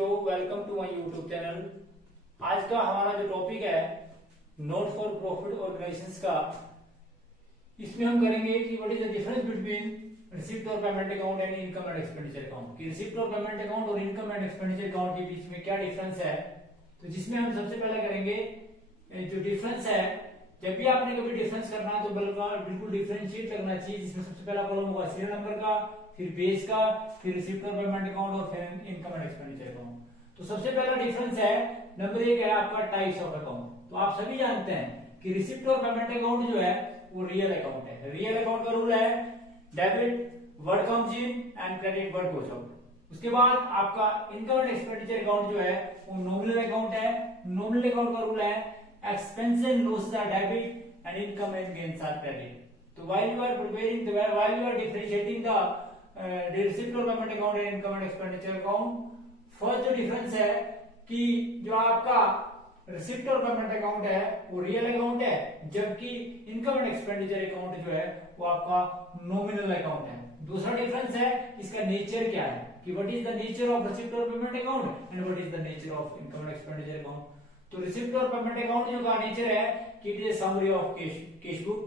बच्चों, welcome to my YouTube channel. आज का हमारा जो टॉपिक है नोट फॉर प्रॉफिट ऑर्गेनाइजेशंस का, इसमें हम करेंगे कि what is the difference between receipt और payment account and income and expenditure account. कि रिसिप्ट और पेमेंट अकाउंट और इनकम एंड एक्सपेंडिचर अकाउंट के बीच में क्या डिफरेंस है। तो जिसमें हम सबसे पहले करेंगे जो डिफरेंस है। जब भी आपने कभी डिफरेंस करना है तो बिल्कुल डिफरेंशिएट करना चाहिए, जिसमें सबसे पहला कॉलम होगा सीरियल नंबर का, फिर बेस का, फिर रिसिप्ट और पेमेंट अकाउंट और फिर इनकम एंड एक्सपेंडिचर अकाउंट। तो सबसे पहला डिफरेंस है नंबर 1 है आपका टाइप्स ऑफ अकाउंट। तो आप सभी जानते हैं कि रिसिप्ट और पेमेंट अकाउंट जो है वो रियल अकाउंट है। रियल अकाउंट का रूल है debit word comes in and credit word goes out. उसके बाद आपका इनकम एंड एक्सपेंडिचर अकाउंट जो है वो नॉमिनल अकाउंट है। नॉमिनल अकाउंट का रूल है expenses and losses are debit and income and gains are credit. So while you are differentiating the receipt or payment account and income and expenditure account, first जो difference है कि जो आपका receipt और payment account है वो real account है, जबकि इनकम एंड एक्सपेंडिचर अकाउंट जो है वो आपका नॉमिनल अकाउंट है। दूसरा डिफरेंस है इसका नेचर क्या है, कि what is the nature of receipt और payment account and what is the nature of income and expenditure account. तो रिसिप्ट और पेमेंट अकाउंट जो का नेचर है कि it is a summary of cash book,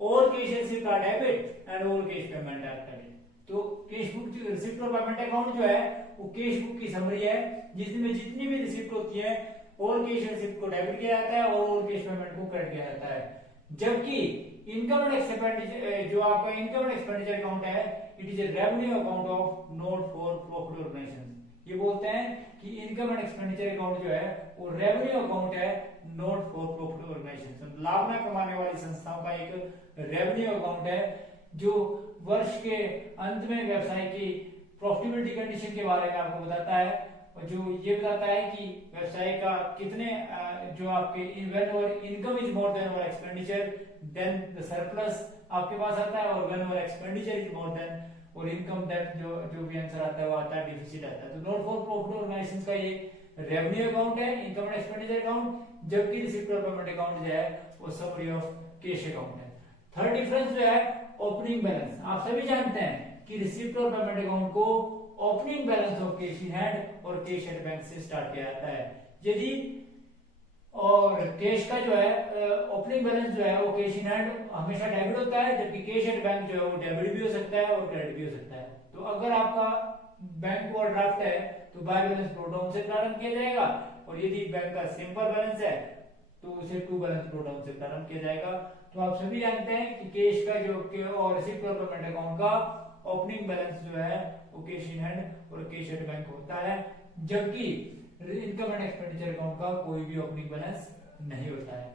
all cash received are debit and all cash payment are credit. तो cash book जो receipt और payment account जो है वो कैश बुक की समरी है, जिसमें जितनी भी रिसिप्ट होती है ऑल कैश रिसिप्ट को डेबिट किया जाता है और ऑल कैश पेमेंट को क्रेडिट किया जाता है। जबकि इनकम एंड एक्सपेंडिचर जो आपका इनकम एंड एक्सपेंडिचर अकाउंट है it is a revenue account of not for profit organisation. ये बोलते हैं कि इनकम एंड एक्सपेंडिचर अकाउंट जो है वो रेवेन्यू अकाउंट है नॉट फॉर प्रॉफिट ऑर्गेनाइजेशन। लाभ न कमाने वाली संस्थाओं का एक रेवेन्यू अकाउंट है जो वर्ष के अंत में व्यवसाय की प्रॉफिटेबिलिटी कंडीशन के बारे में आपको बताता है, और जो ये बताता है कि व्यवसाय का कितने जो आपके when our income is more than our expenditure then the surplus आपके पास आता है, और व्हेन और एक्सपेंडिचर इज मोर देन और इनकम दैट जो भी आंसर आता है वो आता है डिफिसिट आता है। तो नॉट फॉर प्रॉफिट ऑर्गेनाइजेशन का ये रेवेन्यू अकाउंट है, इनकम एंड एक्सपेंडिचर अकाउंट, जबकि रिसिप्ट और पेमेंट अकाउंट जो है वो समरी ऑफ कैश अकाउंट है। थर्ड डिफरेंस जो है ओपनिंग बैलेंस। आप सभी जानते हैं कि रिसिप्ट और पेमेंट अकाउंट को opening balance of cash in hand और कैश एट बैंक से स्टार्ट किया जाता है। यदि और कैश का जो है ओपनिंग बैलेंस जो है वो कैश इन हैंड हमेशा डेबिट होता है, जबकि कैश एट बैंक जो है वो डेबिट भी हो सकता है और क्रेडिट भी हो सकता है। तो अगर आपका बैंक ओवरड्राफ्ट है तो बाय बैलेंस ड्रॉ डाउन से प्रारंभ किया जाएगा, और यदि बैंक का सिंपल बैलेंस है तो उसे टू बैलेंस ड्रॉ डाउन से प्रारंभ किया जाएगा। तो आप सभी जानते हैं कि कैश का जो और रिसिप्ट और पेमेंट अकाउंट का ओपनिंग बैलेंस जो है वो कैश इन हैंड और कैश एट बैंक होता है, जबकि इनकम एंड एक्सपेंडिचर अकाउंट का कोई भी ओपनिंग बैलेंस नहीं होता है।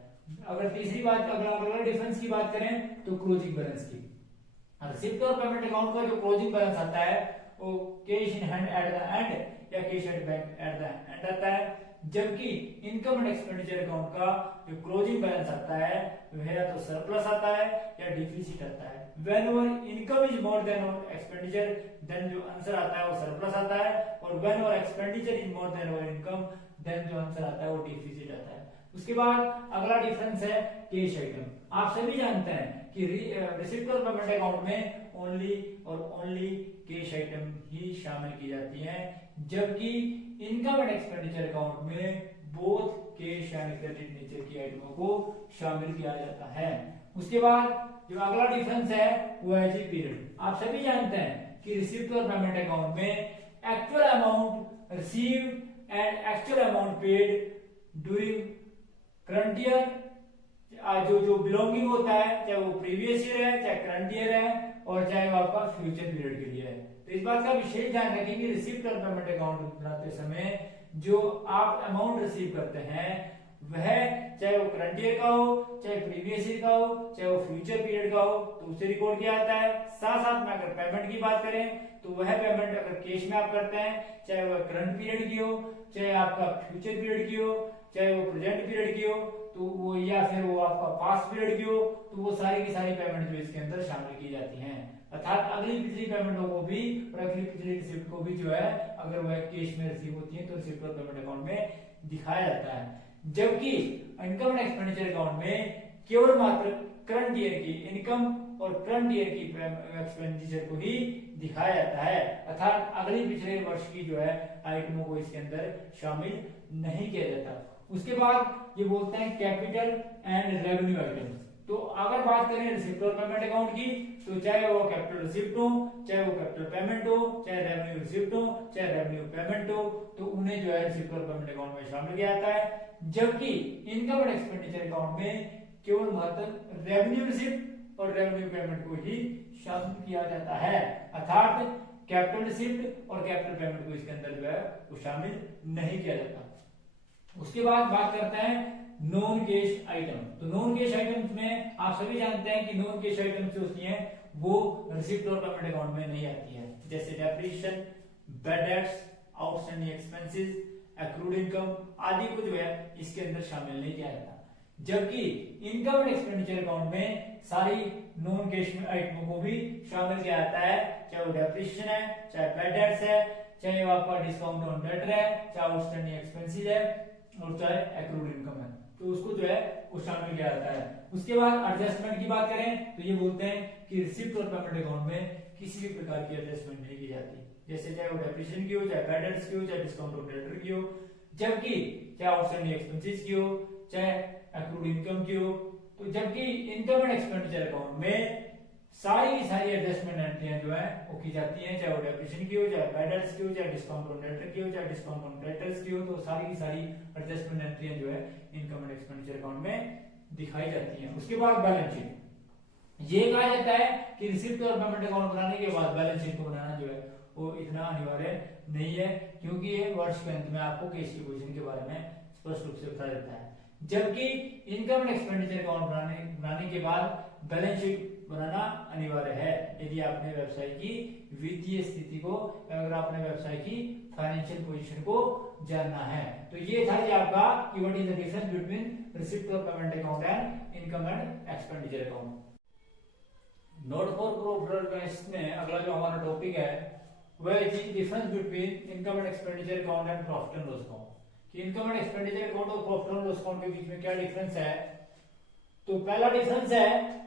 अगर तीसरी बात अगर डिफरेंस की बात करें तो क्लोजिंग बैलेंस की। रिसिप्ट और पेमेंट अकाउंट का जो क्लोजिंग बैलेंस आता है वो cash in hand at the end या cash at bank at the end आता है, जबकि इनकम एंड एक्सपेंडिचर अकाउंट का जो क्लोजिंग बैलेंस आता है वह या तो सरप्लस आता है या डिफिसिट आता है। Whenever income is more than our expenditure then जो आंसर आता है वो सरप्लस आता है, और whenever expenditure is more than और इनकम देन जो आंसर आता है वो डिफिसिट आता है। उसके बाद अगला डिफरेंस है कैश आइटम। आप सभी जानते हैं कि रिसिप्ट और पेमेंट अकाउंट में ओनली और ओनली कैश आइटम ही शामिल की जाती हैं, जबकि इनकम एंड एक्सपेंडिचर अकाउंट में both cash and credit nature की आइटमों को शामिल किया जाता है। उसके बाद जो अगला डिफरेंस है वो है जी पीरियड। आप सभी जानते हैं कि रिसिप्ट और पेमेंट अकाउंट में actual amount received and actual amount paid during current year जो बिलोंगिंग होता है, चाहे वो प्रीवियस ईयर है, चाहे करंट ईयर है, और चाहे वो आपका फ्यूचर पीरियड के लिए है। तो इस बात का विशेष ध्यान रखें कि रिसिप्ट और पेमेंट अकाउंट बनाते समय जो आप अमाउंट रिसीव करते हैं वह चाहे वो करंट ईयर का हो, चाहे प्रीवियस ईयर का हो, चाहे वो फ्यूचर पीरियड का हो, तो उसे रिकॉर्ड किया जाता है। साथ साथ में अगर पेमेंट की बात करें तो वह पेमेंट अगर कैश में आप करते हैं, चाहे वह करंट पीरियड की हो, चाहे आपका फ्यूचर पीरियड की हो, चाहे वो प्रेजेंट पीरियड की हो, तो वो या फिर वो आपका पास्ट पीरियड की हो, तो वो सारी की सारी पेमेंट जो इसके अंदर शामिल की जाती हैं। अर्थात अगली पिछली पेमेंटों को भी और अगली पिछली रिसिप्ट को भी जो है अगर वह कैश में रिसीव होती है तो रिसिप्ट और पेमेंट अकाउंट में दिखाया जाता है, जबकि इनकम एंड एक्सपेंडिचर अकाउंट में केवल मात्र करंट ईयर की इनकम और करंट ईयर की एक्सपेंडिचर को ही दिखाया जाता है, अर्थात अगले पिछले वर्ष की जो है आइटमों को इसके अंदर शामिल नहीं किया जाता। उसके बाद ये बोलते हैं कैपिटल एंड रेवेन्यू आइटम्स। तो अगर बात करें रिसिप्ट और पेमेंट अकाउंट की, तो चाहे वो कैपिटल रिसिप्ट हो, चाहे वो कैपिटल पेमेंट हो, चाहे रेवेन्यू रिसिप्ट हो, चाहे रेवेन्यू पेमेंट हो, तो उन्हें जो है रिसिप्ट और पेमेंट अकाउंट में शामिल किया जाता है। जबकि इनकम एंड एक्सपेंडिचर अकाउंट में केवल मात्र रेवेन्यू रिसिप्ट और रेवेन्यू पेमेंट को ही शामिल किया जाता है, अर्थात कैपिटल रिसिप्ट और कैपिटल पेमेंट को इसके अंदर जो है वो शामिल नहीं किया जाता। उसके बाद बात करते हैं नॉन कैश आइटम। तो नॉन कैश आइटम्स में आप सभी जानते हैं कि नॉन कैश आइटम्स जो होती हैं वो रिसिप्ट और पेमेंट अकाउंट में नहीं आती है, जैसे depreciation, bad debts, outstanding expenses, accrued income आदि को जो है इसके अंदर शामिल नहीं किया जाता। जबकि इनकम एंड एक्सपेंडिचर अकाउंट में सारी नॉन कैश आइटमों को भी शामिल किया जाता है, चाहे वो डेप्रिसिएशन है, चाहे बैड डेट्स है, चाहे वो आपका डिस्काउंट ऑन डेटर है, चाहे आउटस्टैंडिंग एक्सपेंसेस है और चाहे एक्रूड इनकम है, तो उसको जो है वो शामिल किया जाता है। उसके बाद एडजस्टमेंट की बात करें तो ये बोलते हैं कि रिसिप्ट और पेमेंट अकाउंट में किसी भी प्रकार की एडजस्टमेंट नहीं की जाती, जैसे चाहे वो डेप्रिसिएशन की हो, चाहे बैड डेट्स की हो, चाहे डिस्काउंट ऑन डेटर की हो, जबकि चाहे आउटस्टैंडिंग एक्सपेंसेस की हो, चाहे एक्रूड इनकम की हो। तो जबकि इनकम एंड एक्सपेंडिचर अकाउंट में सारी की सारी एडजस्टमेंट एंट्रियां जो है वो की जाती हैं, चाहे वो डेप्रिसिएशन की हो, चाहे बैड डेट्स की हो, चाहे डिस्काउंट ऑन डेटर की हो, चाहे डिस्काउंट ऑन क्रेडिटर्स की हो, तो सारी की सारी एडजस्टमेंट एंट्रियां जो है इनकम एंड एक्सपेंडिचर अकाउंट में दिखाई जाती हैं। उसके बाद बैलेंस शीट, ये कहा जाता है कि रिसिप्ट और पेमेंट अकाउंट बनाने के बाद बैलेंस शीट को बनाना जो है वो इतना अनिवार्य नहीं है, क्योंकि ये वर्ष के अंत में आपको कैश की पोजीशन के बारे में स्पष्ट रूप से बताया जाता है। जबकि इनकम एंड एक्सपेंडिचर अकाउंट बनाने के बाद बैलेंस शीट बनाना अनिवार्य है, यदि आपने व्यवसाय की वित्तीय स्थिति को, अगर आपने व्यवसाय की फाइनेंशियल पोजीशन को जानना है। तो ये था जी आपका कि what is the difference between receipt और payment account and income and expenditure account. Not for profit में अगला जो हमारा टॉपिक है वह है difference between income and expenditure account and profit and loss account, कि इनकम एंड एक्सपेंडिचर अकाउंट और प्रॉफिट एंड लॉस अकाउंट के बीच में क्या डिफरेंस है। तो पहला डिफरेंस है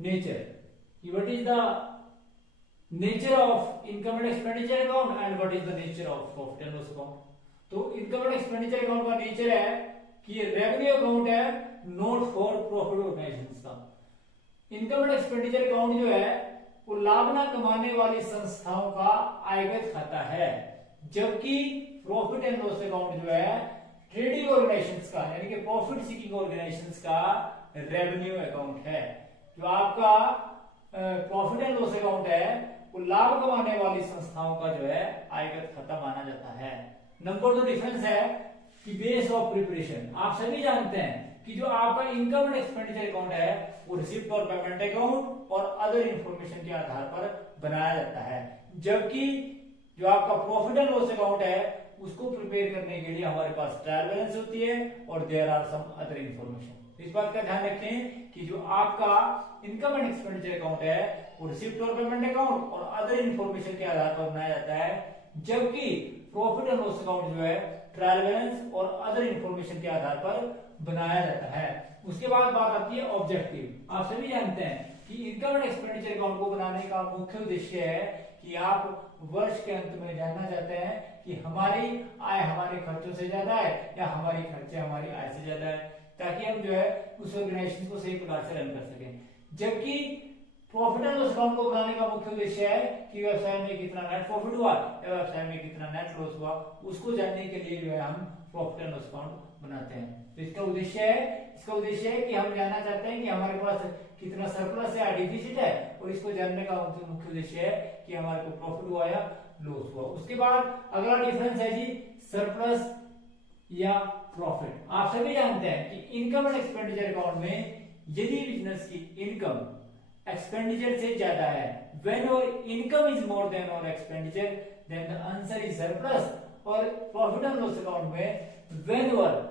नेचर, कि what is the nature of income and expenditure account and what is the nature of profit and loss account. तो इनकम एंड एक्सपेंडिचर अकाउंट का नेचर है कि ये रेवेन्यू अकाउंट है, नॉट फॉर प्रॉफिट ऑर्गेनाइजेशंस का। Income and expenditure account जो है वो लाभ न कमाने वाली संस्थाओं का आयगत खाता है, जबकि प्रॉफिट एंड लॉस अकाउंट जो है ट्रेडिंग ऑर्गेनाइजेशंस का, यानी कि प्रॉफिट सीकिंग ऑर्गेनाइजेशंस का रेवेन्यू अकाउंट है। जो आपका प्रॉफिट एंड लॉस अकाउंट है वो लाभ कमाने वाली संस्थाओं का जो है आयगत खाता माना जाता है। नंबर 2 डिफरेंस है कि बेस ऑफ प्रिपरेशन। आप सभी जानते हैं कि जो आपका इनकम एंड एक्सपेंडिचर अकाउंट है वो रिसिप्ट और पेमेंट अकाउंट और अदर इंफॉर्मेशन के आधार पर बनाया जाता है, जबकि जो आपका प्रॉफिट एंड लॉस अकाउंट है उसको प्रिपेयर करने के लिए हमारे पास ट्रायल बैलेंस होती है और there are some other information. इस बात का ध्यान रखें कि जो आपका इनकम एंड एक्सपेंडिचर अकाउंट है वो रिसिप्ट और पेमेंट अकाउंट और अदर इंफॉर्मेशन के आधार पर बनाया जाता है, जबकि प्रॉफिट एंड लॉस अकाउंट जो है ट्रायल बैलेंस और अदर इंफॉर्मेशन के आधार पर बनाया जाता है। उसके बाद बात आती है ऑब्जेक्टिव। आप सभी जानते हैं कि इनकम एंड एक्सपेंडिचर अकाउंट को बनाने का मुख्य उद्देश्य है कि आप वर्ष के अंत में जानना चाहते हैं कि हमारी आय हमारे खर्चों से ज्यादा है या हमारी खर्चे हमारी आय से ज्यादा है, ताकि हम जो है उस ऑर्गेनाइजेशन को सही प्रकार से रन कर सकें। जबकि प्रॉफिट एंड लॉस अकाउंट को बनाने का मुख्य उद्देश्य है कि व्यवसाय में कितना नेट प्रॉफिट हुआ या व्यवसाय में कितना नेट लॉस हुआ, उसको जानने के लिए जो है हम प्रॉफिट एंड लॉस अकाउंट बनाते हैं। तो इसका उद्देश्य है कि हम जानना चाहते हैं कि हमारे पास कितना सरप्लस है या डिफिसिट है, और इसको जानने का मुख्य उद्देश्य है कि हमारे को प्रॉफिट हुआ या लॉस हुआ। उसके बाद अगला डिफरेंस है जी सरप्लस या प्रॉफिट। आप सभी जानते हैं कि इनकम एंड एक्सपेंडिचर अकाउंट में यदि बिजनेस की इनकम एक्सपेंडिचर से ज्यादा है, when our income is more than our expenditure, then the answer is surplus. और प्रॉफिट एंड लॉस अकाउंट में when our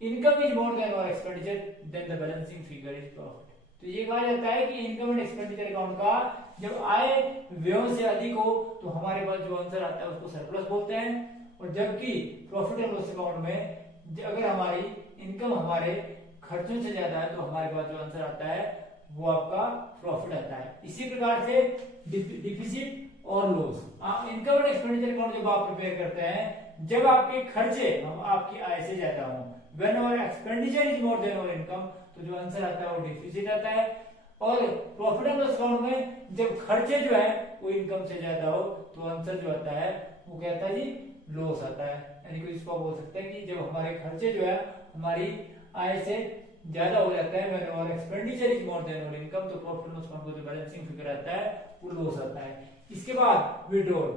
income is more than our expenditure, then the balancing figure is profit. तो ये कहा जाता है कि income and expenditure account का जब आय व्यय से अधिक हो तो हमारे पास जो आंसर आता है उसको सरप्लस बोलते हैं, और जबकि प्रॉफिट एंड लॉस अकाउंट में अगर हमारी इनकम हमारे खर्चों से ज्यादा है तो हमारे पास जो आंसर आता है वो आपका प्रॉफिट आता है। इसी प्रकार से डिफिसिट और loss, income and expenditure account जब आप प्रिपेयर करते हैं, जब आपके खर्चे आपकी आय से ज्यादा हो, when our expenditure is more than our income, तो जो आंसर आता है वो डिफिसिट आता है। और प्रॉफिट एंड लॉस अकाउंट में जब खर्चे जो है वो इनकम से ज्यादा हो, तो आंसर जो आता है वो क्या आता है जी, लॉस आता है। यानी कि इसको बोल सकते हैं कि जब हमारे खर्चे जो है हमारी आय से ज्यादा हो जाता है, when our expenditure is more than our income, तो प्रॉफिट एंड लॉस अकाउंट को जो बैलेंसिंग फिगर आता है वो लॉस आता है। इसके बाद विड्रॉल,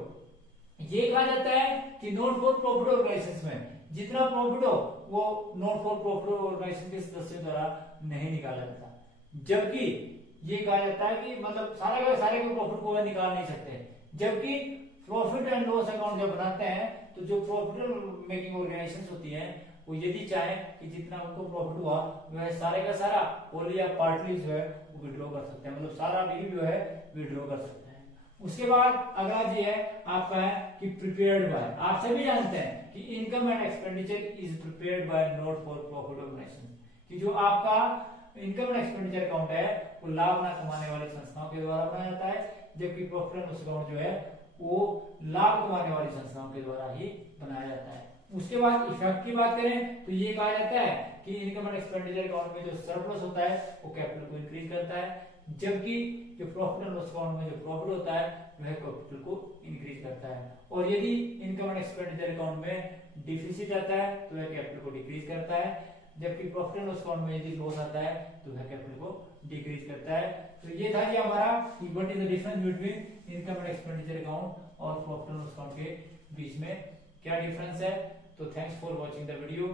ये कहा जाता है कि नॉट फॉर प्रॉफिट ऑर्गेनाइजेशंस में जितना प्रॉफिट हो वो नॉट फॉर प्रॉफिट ऑर्गेनाइजेशन के सदस्यों द्वारा नहीं निकाला जाता, जबकि ये कहा जाता है कि मतलब सारे के प्रॉफिट को वे निकाल नहीं सकते। जबकि प्रॉफिट एंड लॉस अकाउंट जब बनाते हैं तो जो प्रॉफिट मेकिंग ऑर्गेनाइजेशंस होती हैं वो यदि चाहे कि जितना उनको प्रॉफिट हुआ वह सारे का सारा होली या पार्टली जो है वो विड्रॉ कर सकते हैं, मतलब सारा भी जो है विड्रॉ कर सकते हैं। उसके बाद अगला ये है आपका है कि प्रिपेयर्ड बाय, आप सभी जानते हैं कि income and expenditure is prepared by not for profit organisation, कि जो आपका इनकम एंड एक्सपेंडिचर अकाउंट है वो लाभ ना कमाने वाली संस्थाओं के द्वारा बनाया जाता है, जबकि प्रॉफिट एंड लॉस अकाउंट जो है वो लाभ कमाने वाली संस्थाओं के द्वारा ही बनाया जाता है। उसके बाद इफेक्ट की बात करें तो ये कहा जाता है कि इनकम एंड एक्सपेंडिचर अकाउंट में जो सरप्लस होता है वो कैपिटल को इंक्रीज करता है, जबकि जो प्रॉफिट एंड लॉस अकाउंट में जो प्रॉफिट होता है वह कैपिटल को इंक्रीज करता है। और यदि इनकम एंड एक्सपेंडिचर अकाउंट में डिफिसिट आता है तो वह कैपिटल को डिक्रीज करता है, जबकि प्रॉफिट एंड लॉस अकाउंट में यदि लॉस आता है तो वह कैपिटल को डिक्रीज करता है। तो ये था कि हमारा what is the difference between income and expenditure account और प्रॉफिट एंड लॉस अकाउंट के बीच में क्या डिफरेंस है। तो thanks for watching the video.